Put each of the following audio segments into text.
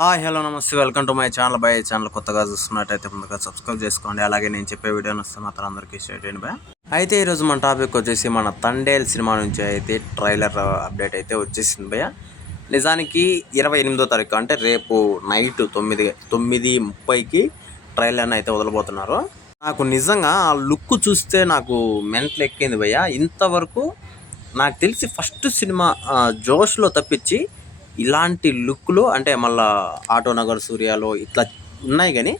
Hi hello నమస్తే welcome to my channel bye. Channel కొత్తగా చూస్తున్నట్టయితే ముందుగా సబ్స్క్రైబ్ చేసుకోండి. అలాగే నేను చెప్పే వీడియోని వస్తే మాత్రం అందరికీ షేర్ చేయండి బాయ్. అయితే ఈరోజు మన టాపిక్ వచ్చేసి మన తండేల్ సినిమా నుంచి అయితే ట్రైలర్ అప్డేట్ అయితే వచ్చేసింది భయ్య. నిజానికి 28వ తారీఖు అంటే రేపు నైట్ 9:30కి ట్రైలర్ని అయితే వదలబోతున్నారు. నాకు నిజంగా ఆ లుక్ చూస్తే నాకు మెంటల్ ఎక్కింది భయ్య. ఇంతవరకు నాకు తెలిసి ఫస్ట్ సినిమా జోష్లో తప్పించి ఇలాంటి లుక్లు అంటే మళ్ళా ఆటో నగర్ సూర్యాలో ఇట్లా ఉన్నాయి, కానీ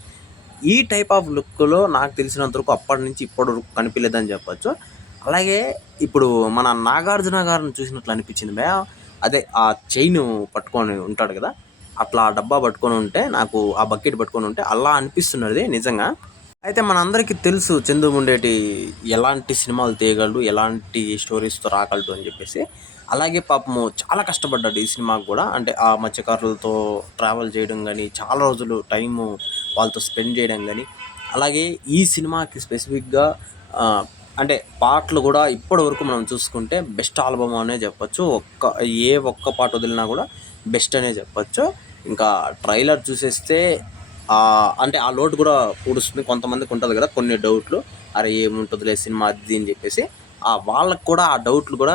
ఈ టైప్ ఆఫ్ లుక్లో నాకు తెలిసినంత వరకు అప్పటి నుంచి ఇప్పటి వరకు కనిపించలేదని చెప్పచ్చు. అలాగే ఇప్పుడు మన నాగార్జున గారిని చూసినట్లు అనిపించింది భయ. అదే ఆ చైన్ పట్టుకొని ఉంటాడు కదా, అట్లా ఆ డబ్బా పట్టుకొని ఉంటే, నాకు ఆ బకెట్ పట్టుకొని ఉంటే అలా అనిపిస్తున్నది నిజంగా. అయితే మనందరికీ తెలుసు చందు ముండేటి ఎలాంటి సినిమాలు తీయగలడు, ఎలాంటి స్టోరీస్తో రాగలడు అని చెప్పేసి. అలాగే పాపము చాలా కష్టపడ్డాడు ఈ సినిమాకు కూడా. అంటే ఆ మత్స్యకారులతో ట్రావెల్ చేయడం కానీ, చాలా రోజులు టైము వాళ్ళతో స్పెండ్ చేయడం కానీ, అలాగే ఈ సినిమాకి స్పెసిఫిక్గా అంటే పాటలు కూడా ఇప్పటి వరకు మనం చూసుకుంటే బెస్ట్ ఆల్బమ్ అనే చెప్పచ్చు. ఏ ఒక్క పాట వదిలినా కూడా బెస్ట్ అనే చెప్పచ్చు. ఇంకా ట్రైలర్ చూసేస్తే అంటే ఆ లోటు కూడా పూడుస్తుంది. కొంతమందికి ఉంటుంది కదా కొన్ని డౌట్లు, అరే ఏముంటుందిలే సినిమా అది అని చెప్పేసి. వాళ్ళకు కూడా ఆ డౌట్లు కూడా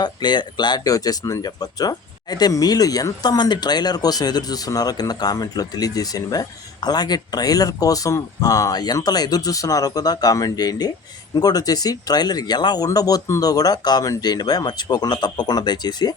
క్లారిటీ వచ్చేస్తుందని చెప్పొచ్చు. అయితే మీలో ఎంతమంది ట్రైలర్ కోసం ఎదురు చూస్తున్నారో కింద కామెంట్లో తెలియజేసేయండి బాయ్. అలాగే ట్రైలర్ కోసం ఎంతలా ఎదురు చూస్తున్నారో కూడా కామెంట్ చేయండి. ఇంకోటి వచ్చేసి ట్రైలర్ ఎలా ఉండబోతుందో కూడా కామెంట్ చేయండి బాయ్, మర్చిపోకుండా తప్పకుండా దయచేసి.